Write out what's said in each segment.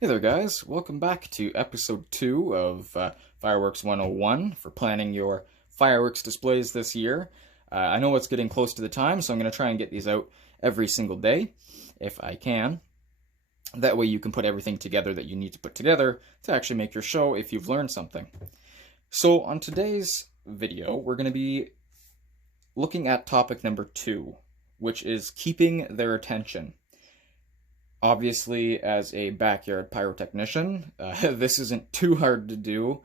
Hey there guys, welcome back to episode 2 of Fireworks 101 for planning your fireworks displays this year. I know it's getting close to the time, so I'm going to try and get these out every single day, if I can. That way you can put everything together that you need to put together to actually make your show if you've learned something. So on today's video, we're going to be looking at topic number 2, which is keeping their attention. Obviously, as a backyard pyrotechnician, this isn't too hard to do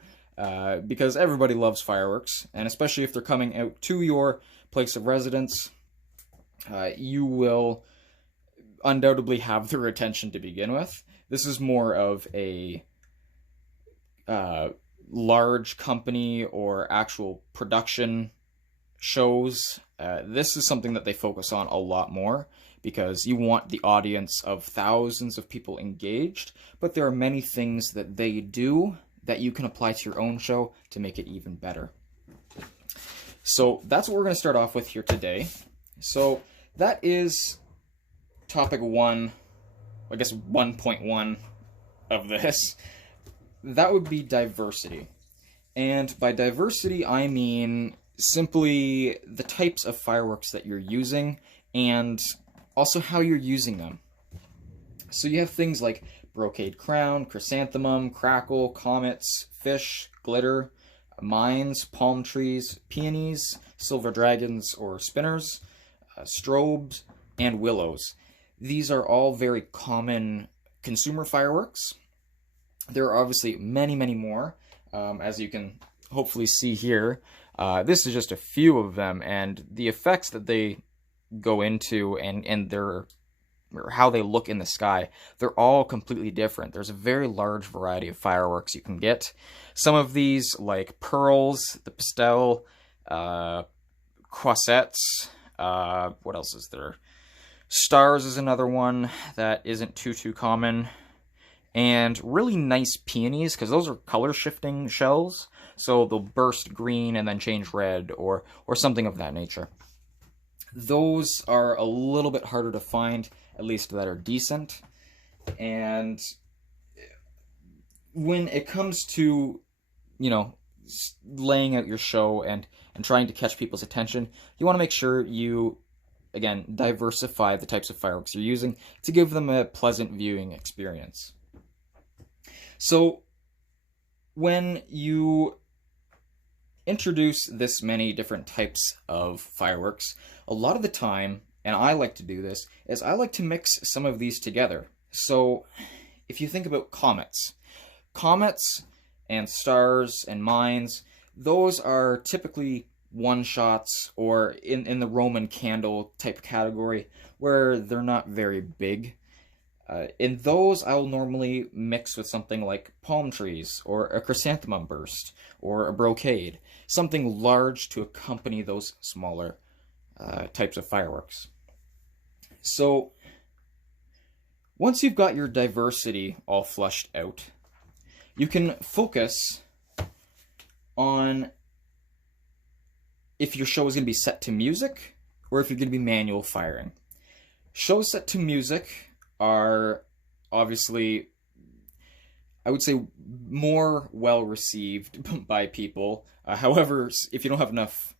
because everybody loves fireworks, and especially if they're coming out to your place of residence, you will undoubtedly have their attention to begin with. This is more of a large company or actual production shows. This is something that they focus on a lot more, because you want the audience of thousands of people engaged, but there are many things that they do that you can apply to your own show to make it even better. So that's what we're going to start off with here today. So that is topic 1, I guess 1.1 of this. That would be diversity. And by diversity, I mean simply the types of fireworks that you're using and also how you're using them. So you have things like brocade crown, chrysanthemum, crackle, comets, fish, glitter, mines, palm trees, peonies, silver dragons or spinners, strobes, and willows. These are all very common consumer fireworks. There are obviously many, many more, as you can hopefully see here. This is just a few of them, and the effects that they go into and their or how they look in the sky, they're all completely different. There's a very large variety of fireworks you can get. Some of these, like pearls, the pastel, croissettes, what else is there? Stars is another one that isn't too common. And really nice peonies, because those are color shifting shells, so they'll burst green and then change red or something of that nature. Those are a little bit harder to find, at least that are decent. And when it comes to, laying out your show and trying to catch people's attention, you want to make sure you, again, diversify the types of fireworks you're using to give them a pleasant viewing experience. So when you introduce this many different types of fireworks, a lot of the time, and I like to do this, is I like to mix some of these together. So if you think about comets and stars and mines, those are typically one-shots or in the Roman candle type category where they're not very big. In those, I'll normally mix with something like palm trees, or a chrysanthemum burst, or a brocade. Something large to accompany those smaller types of fireworks. So, once you've got your diversity all flushed out, you can focus on if your show is going to be set to music, or if you're going to be manual firing. Shows set to music are obviously, I would say, more well received by people. However, if you don't have enough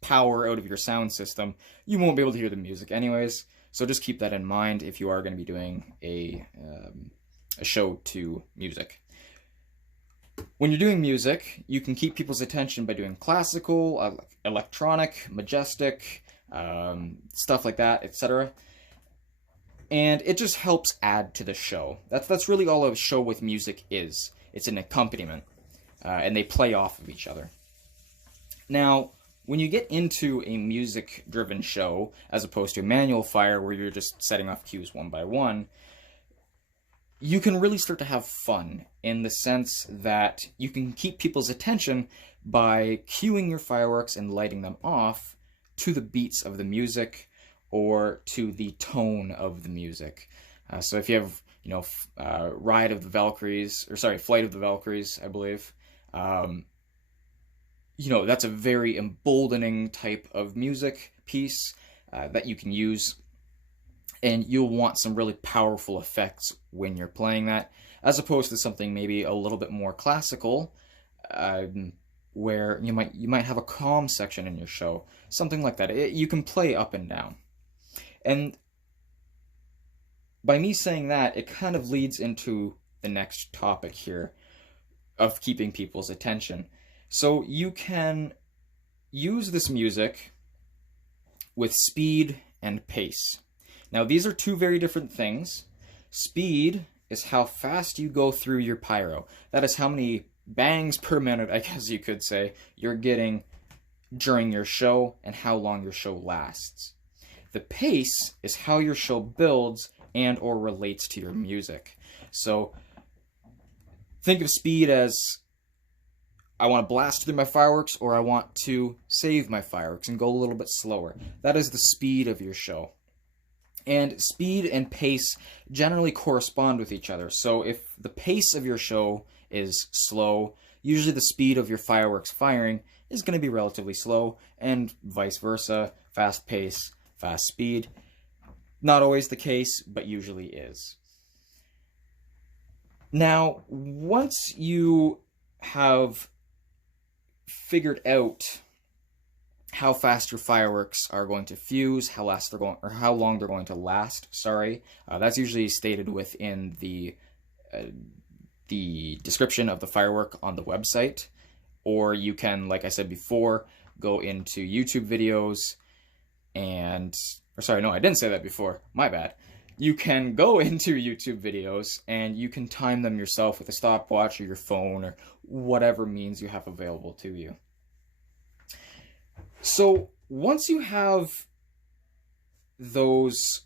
power out of your sound system, you won't be able to hear the music anyways. So just keep that in mind if you are going to be doing a show to music. When you're doing music, you can keep people's attention by doing classical, electronic, majestic, stuff like that, etc. And it just helps add to the show. That's really all a show with music is. It's an accompaniment, and they play off of each other. Now, when you get into a music-driven show, as opposed to a manual fire where you're just setting off cues one by one, you can really start to have fun in the sense that you can keep people's attention by cueing your fireworks and lighting them off to the beats of the music, or to the tone of the music. So if you have, Flight of the Valkyries, I believe, that's a very emboldening type of music piece that you can use. and you'll want some really powerful effects when you're playing that, as opposed to something maybe a little bit more classical, where you might have a calm section in your show, something like that. You can play up and down. And by me saying that, it kind of leads into the next topic here of keeping people's attention. So you can use this music with speed and pace. Now, these are two very different things. Speed is how fast you go through your pyro. That is how many bangs per minute, I guess you could say, you're getting during your show and how long your show lasts. The pace is how your show builds and or relates to your music. So think of speed as, I want to blast through my fireworks, or I want to save my fireworks and go a little bit slower. That is the speed of your show. And speed and pace generally correspond with each other. So if the pace of your show is slow, usually the speed of your fireworks firing is going to be relatively slow, and vice versa, fast pace, fast speed. Not always the case, but usually is. Now, once you have figured out how fast your fireworks are going to fuse, how long they're going to last. That's usually stated within the description of the firework on the website, or you can, like I said before, go into YouTube videos and, I didn't say that before. My bad. You can go into YouTube videos and you can time them yourself with a stopwatch or your phone or whatever means you have available to you. So once you have those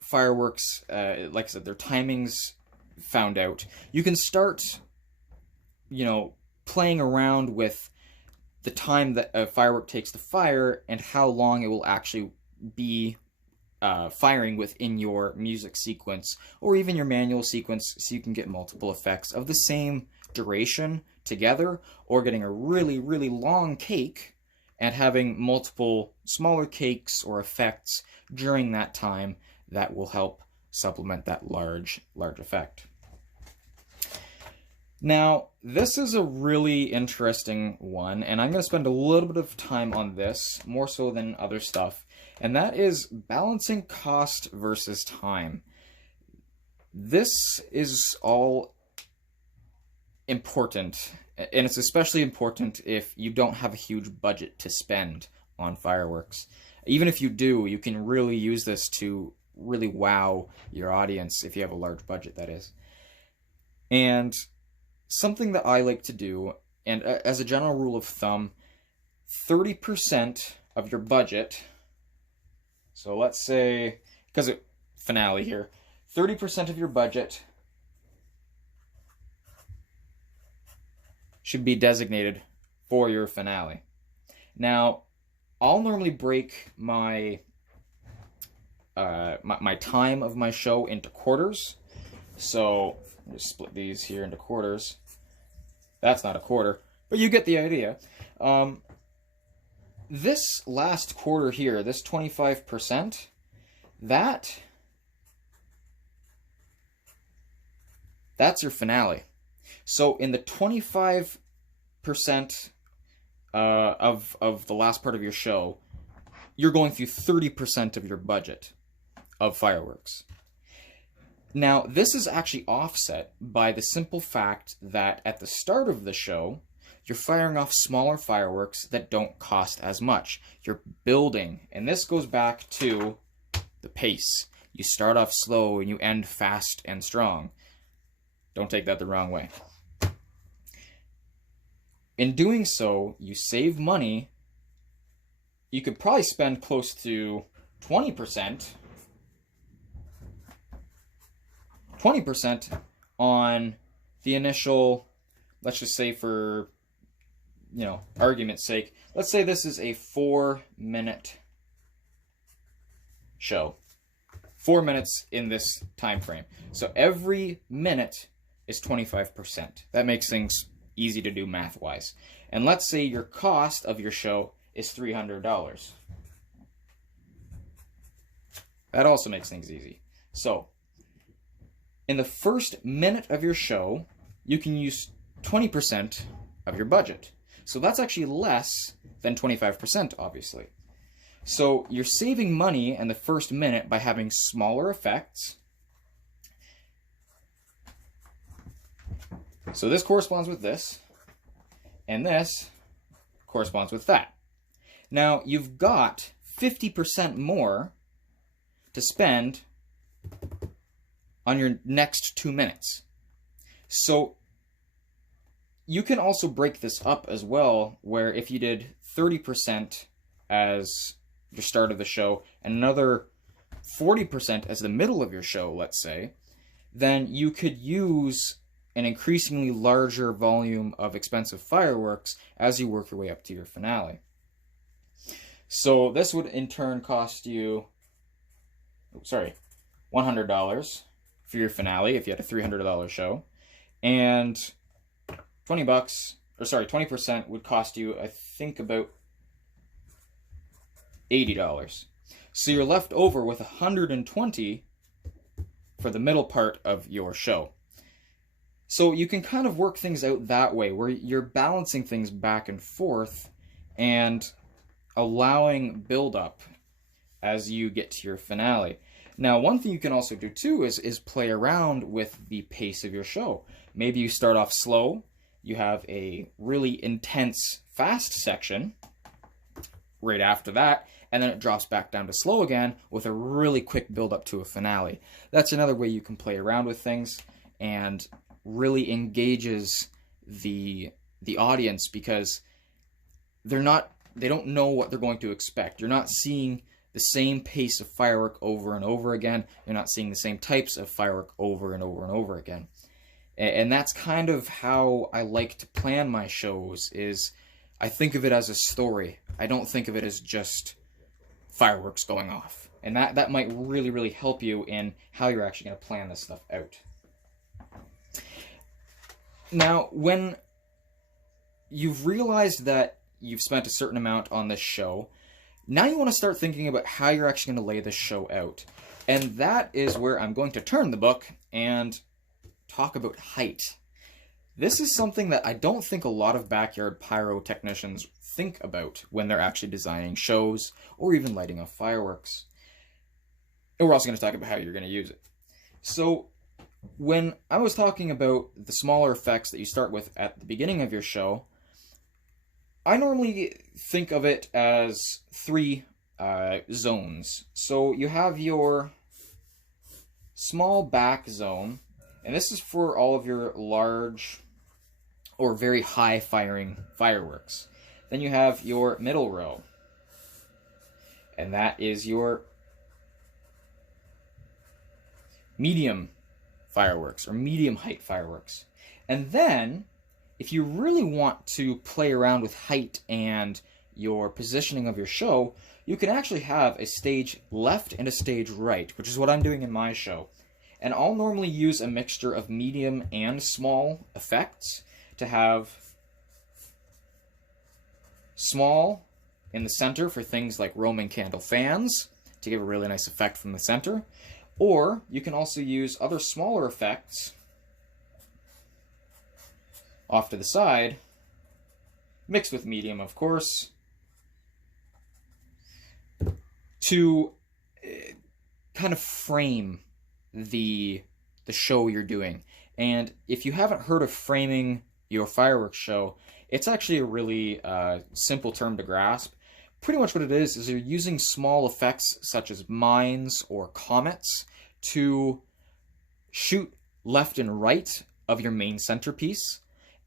fireworks, like I said, their timings found out, you can start, playing around with the time that a firework takes to fire and how long it will actually be firing within your music sequence or even your manual sequence, so you can get multiple effects of the same duration together, or getting a really, really long cake and having multiple smaller cakes or effects during that time that will help supplement that large effect. Now, this is a really interesting one, and I'm going to spend a little bit of time on this, more so than other stuff, and that is balancing cost versus time. This is all important, and it's especially important if you don't have a huge budget to spend on fireworks. Even if you do, you can really use this to really wow your audience, if you have a large budget, that is. And something that I like to do, and as a general rule of thumb, 30% of your budget, so let's say, because of finale here, 30% of your budget should be designated for your finale. Now, I'll normally break my my time of my show into quarters. So I'll just split these here into quarters. That's not a quarter, but you get the idea. This last quarter here, this 25%, that's your finale. So in the 25% of the last part of your show, you're going through 30% of your budget of fireworks. Now, this is actually offset by the simple fact that at the start of the show, you're firing off smaller fireworks that don't cost as much. You're building, and this goes back to the pace. You start off slow and you end fast and strong. Don't take that the wrong way. In doing so, you save money. You could probably spend close to 20% on the initial, let's just say for, argument's sake, let's say this is a 4-minute show. 4 minutes in this time frame. So every minute is 25%. That makes things easy to do math-wise. And let's say your cost of your show is $300. That also makes things easy. So, in the first minute of your show, you can use 20% of your budget. So that's actually less than 25%, obviously. So you're saving money in the first minute by having smaller effects. So this corresponds with this, and this corresponds with that. Now, you've got 50% more to spend on your next 2 minutes. So you can also break this up as well, where if you did 30% as your start of the show and another 40% as the middle of your show, let's say, then you could use an increasingly larger volume of expensive fireworks as you work your way up to your finale. So this would in turn cost you, $100 for your finale if you had a $300 show, and 20% would cost you, I think, about $80. So you're left over with $120 for the middle part of your show. So you can kind of work things out that way, where you're balancing things back and forth and allowing build-up as you get to your finale. Now, one thing you can also do too is play around with the pace of your show. Maybe you start off slow, you have a really intense, fast section right after that, and then it drops back down to slow again with a really quick build-up to a finale. That's another way you can play around with things and really engages the audience, because they don't know what they're going to expect. You're not seeing the same pace of firework over and over again. You're not seeing the same types of firework over and over and over again. And that's kind of how I like to plan my shows, is I think of it as a story. I don't think of it as just fireworks going off. And that might really, really help you in how you're actually going to plan this stuff out. Now, when you've realized that you've spent a certain amount on this show, now you want to start thinking about how you're actually going to lay this show out. And that is where I'm going to turn the book and talk about height. This is something that I don't think a lot of backyard pyrotechnicians think about when they're actually designing shows or even lighting off fireworks. And we're also going to talk about how you're going to use it. So, when I was talking about the smaller effects that you start with at the beginning of your show, I normally think of it as 3 zones. So you have your small back zone, and this is for all of your large or very high firing fireworks. Then you have your middle row, and that is your medium fireworks or medium height fireworks. And then if you really want to play around with height and your positioning of your show, you can actually have a stage left and a stage right, which is what I'm doing in my show. And I'll normally use a mixture of medium and small effects to have small in the center for things like Roman candle fans to give a really nice effect from the center. Or you can also use other smaller effects off to the side, mixed with medium, of course, to kind of frame the show you're doing. And if you haven't heard of framing your fireworks show, it's actually a really simple term to grasp. Pretty much what it is you're using small effects such as mines or comets to shoot left and right of your main centerpiece.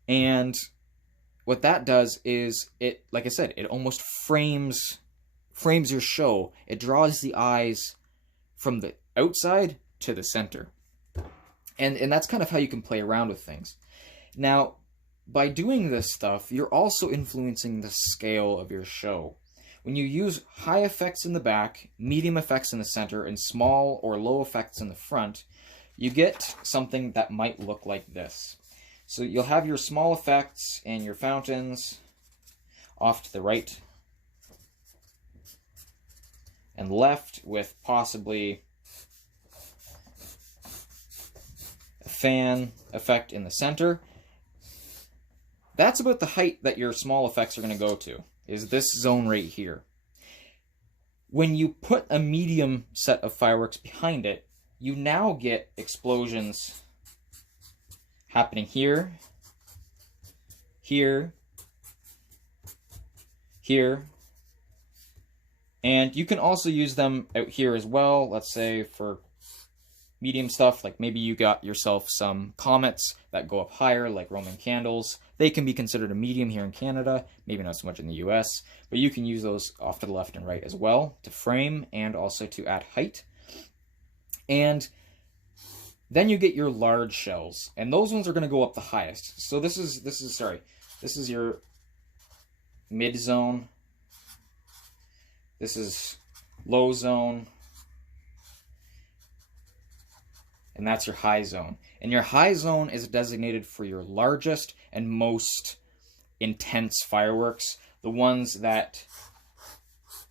And what that does is it, like I said, it almost frames your show. It draws the eyes from the outside to the center. And that's kind of how you can play around with things. Now, by doing this stuff, you're also influencing the scale of your show. When you use high effects in the back, medium effects in the center, and small or low effects in the front, you get something that might look like this. So you'll have your small effects and your fountains off to the right and left with possibly a fan effect in the center. That's about the height that your small effects are going to go to, is this zone right here. When you put a medium set of fireworks behind it, you now get explosions happening here, here, here, and you can also use them out here as well, let's say for medium stuff, like maybe you got yourself some comets that go up higher, like Roman candles. They can be considered a medium here in Canada, maybe not so much in the US, but you can use those off to the left and right as well to frame and also to add height. And then you get your large shells, and those ones are going to go up the highest. So this is your mid zone. This is low zone. And that's your high zone. And your high zone is designated for your largest and most intense fireworks, the ones that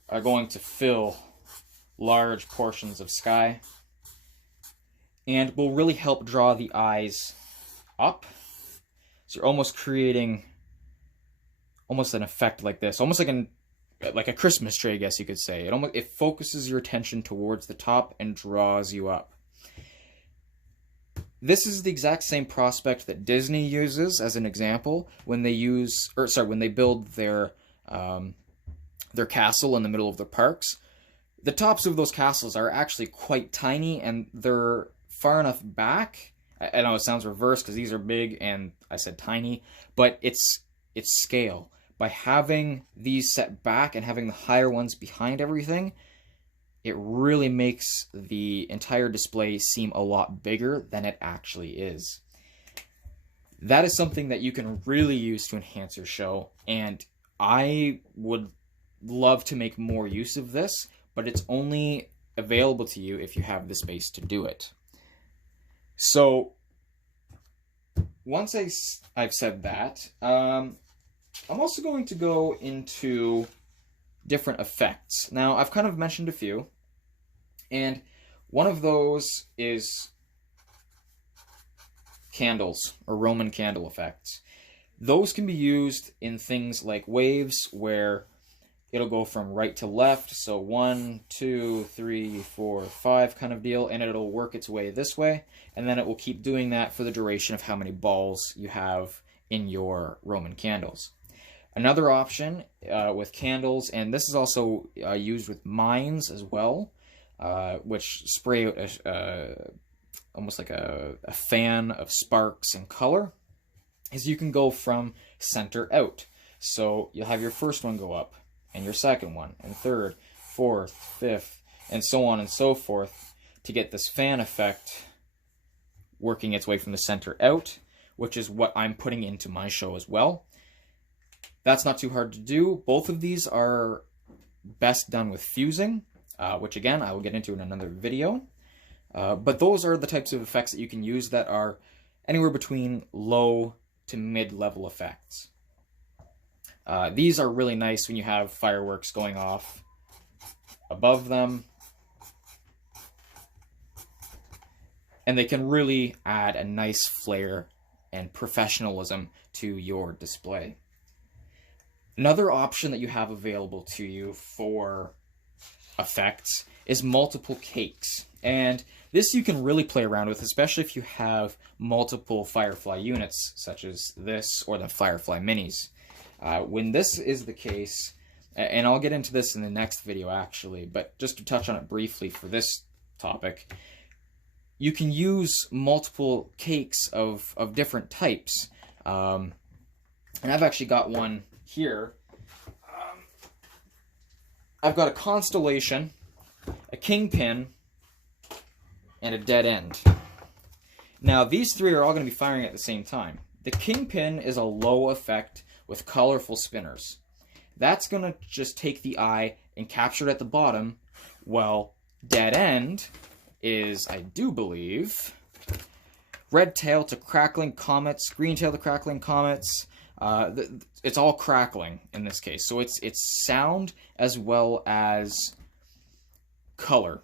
are going to fill large portions of sky and will really help draw the eyes up. So you're almost creating almost an effect like this, almost like a Christmas tree, I guess you could say. It focuses your attention towards the top and draws you up. This is the exact same prospect that Disney uses as an example when they build their castle in the middle of their parks. The tops of those castles are actually quite tiny, and they're far enough back. I know it sounds reversed because these are big and I said tiny, but it's scale. By having these set back and having the higher ones behind everything, it really makes the entire display seem a lot bigger than it actually is. That is something that you can really use to enhance your show, and I would love to make more use of this, but it's only available to you if you have the space to do it. So, once I've said that, I'm also going to go into different effects. Now, I've kind of mentioned a few, and one of those is candles, or Roman candle effects. Those can be used in things like waves, where it'll go from right to left, so 1, 2, 3, 4, 5 kind of deal, and it'll work its way this way, and then it will keep doing that for the duration of how many balls you have in your Roman candles. Another option with candles, and this is also used with mines as well, which spray out almost like a fan of sparks and color, is you can go from center out. So you'll have your first one go up, and your second one, and third, fourth, fifth, and so on and so forth, to get this fan effect working its way from the center out, which is what I'm putting into my show as well. That's not too hard to do. Both of these are best done with fusing, which again, I will get into in another video. But those are the types of effects that you can use that are anywhere between low to mid-level effects. These are really nice when you have fireworks going off above them, and they can really add a nice flair and professionalism to your display. Another option that you have available to you for effects is multiple cakes. And this you can really play around with, especially if you have multiple Firefly units, such as this or the Firefly minis. When this is the case, and I'll get into this in the next video actually, but just to touch on it briefly for this topic, you can use multiple cakes of different types. And I've actually got one here. I've got a constellation, a kingpin, and a dead end. Now, these three are all going to be firing at the same time. The kingpin is a low effect with colorful spinners. That's going to just take the eye and capture it at the bottom, while dead end is, I do believe, red tail to crackling comets, green tail to crackling comets. It's all crackling in this case, so it's sound as well as color.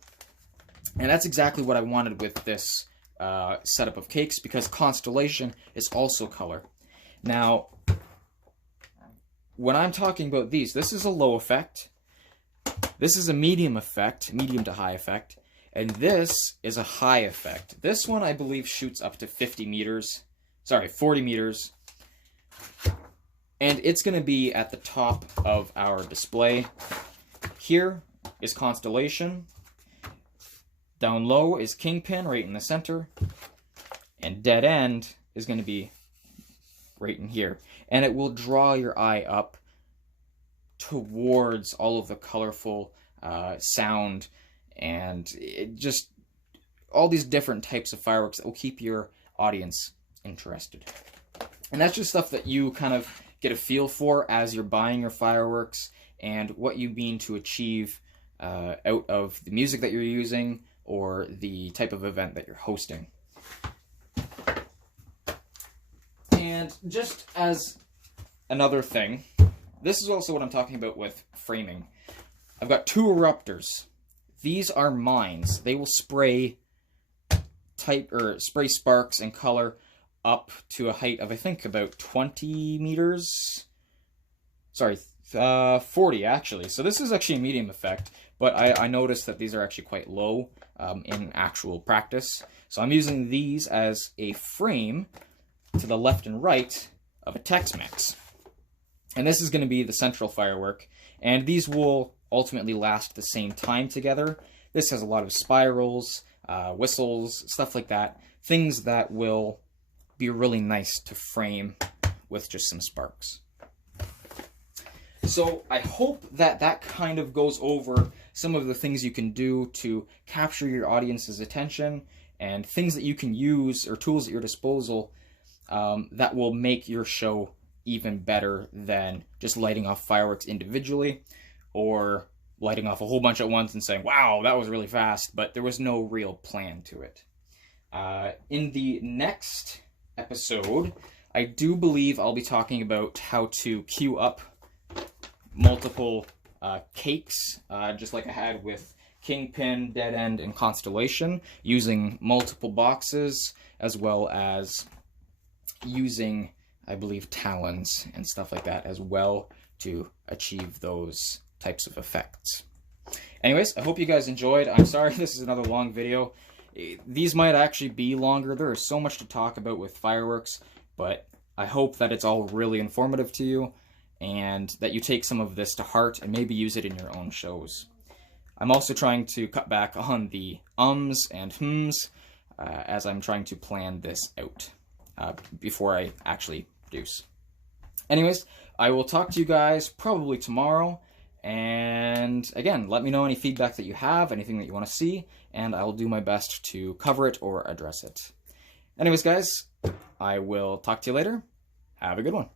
And that's exactly what I wanted with this setup of cakes, because constellation is also color. Now, when I'm talking about these, this is a low effect, this is a medium effect, medium to high effect, and this is a high effect. This one, I believe, shoots up to 40 meters, and it's going to be at the top of our display. Here is constellation, down low is kingpin right in the center, and dead end is going to be right in here. And it will draw your eye up towards all of the colorful sound and just all these different types of fireworks that will keep your audience interested. And that's just stuff that you kind of get a feel for as you're buying your fireworks and what you mean to achieve out of the music that you're using or the type of event that you're hosting. And just as another thing, this is also what I'm talking about with framing. I've got 2 eruptors. These are mines. They will spray sparks and color up to a height of, I think, about 20 meters. Sorry, 40 actually. So this is actually a medium effect, but I noticed that these are actually quite low in actual practice. So I'm using these as a frame to the left and right of a Tex-Mex. And this is going to be the central firework, and these will ultimately last the same time together. This has a lot of spirals, whistles, stuff like that, things that will be really nice to frame with just some sparks. So I hope that that kind of goes over some of the things you can do to capture your audience's attention and things that you can use or tools at your disposal that will make your show even better than just lighting off fireworks individually or lighting off a whole bunch at once and saying, wow, that was really fast, but there was no real plan to it. In the next episode, I do believe I'll be talking about how to queue up multiple cakes, just like I had with Kingpin, Dead End, and Constellation, using multiple boxes, as well as using, I believe, talons and stuff like that as well to achieve those types of effects. Anyways, I hope you guys enjoyed. I'm sorry this is another long video. These might actually be longer. There is so much to talk about with fireworks, but I hope that it's all really informative to you and that you take some of this to heart and maybe use it in your own shows. I'm also trying to cut back on the ums and hms as I'm trying to plan this out before I actually produce. Anyways, I will talk to you guys probably tomorrow, and again, let me know any feedback that you have, anything that you want to see, and I will do my best to cover it or address it. Anyways, guys, I will talk to you later. Have a good one.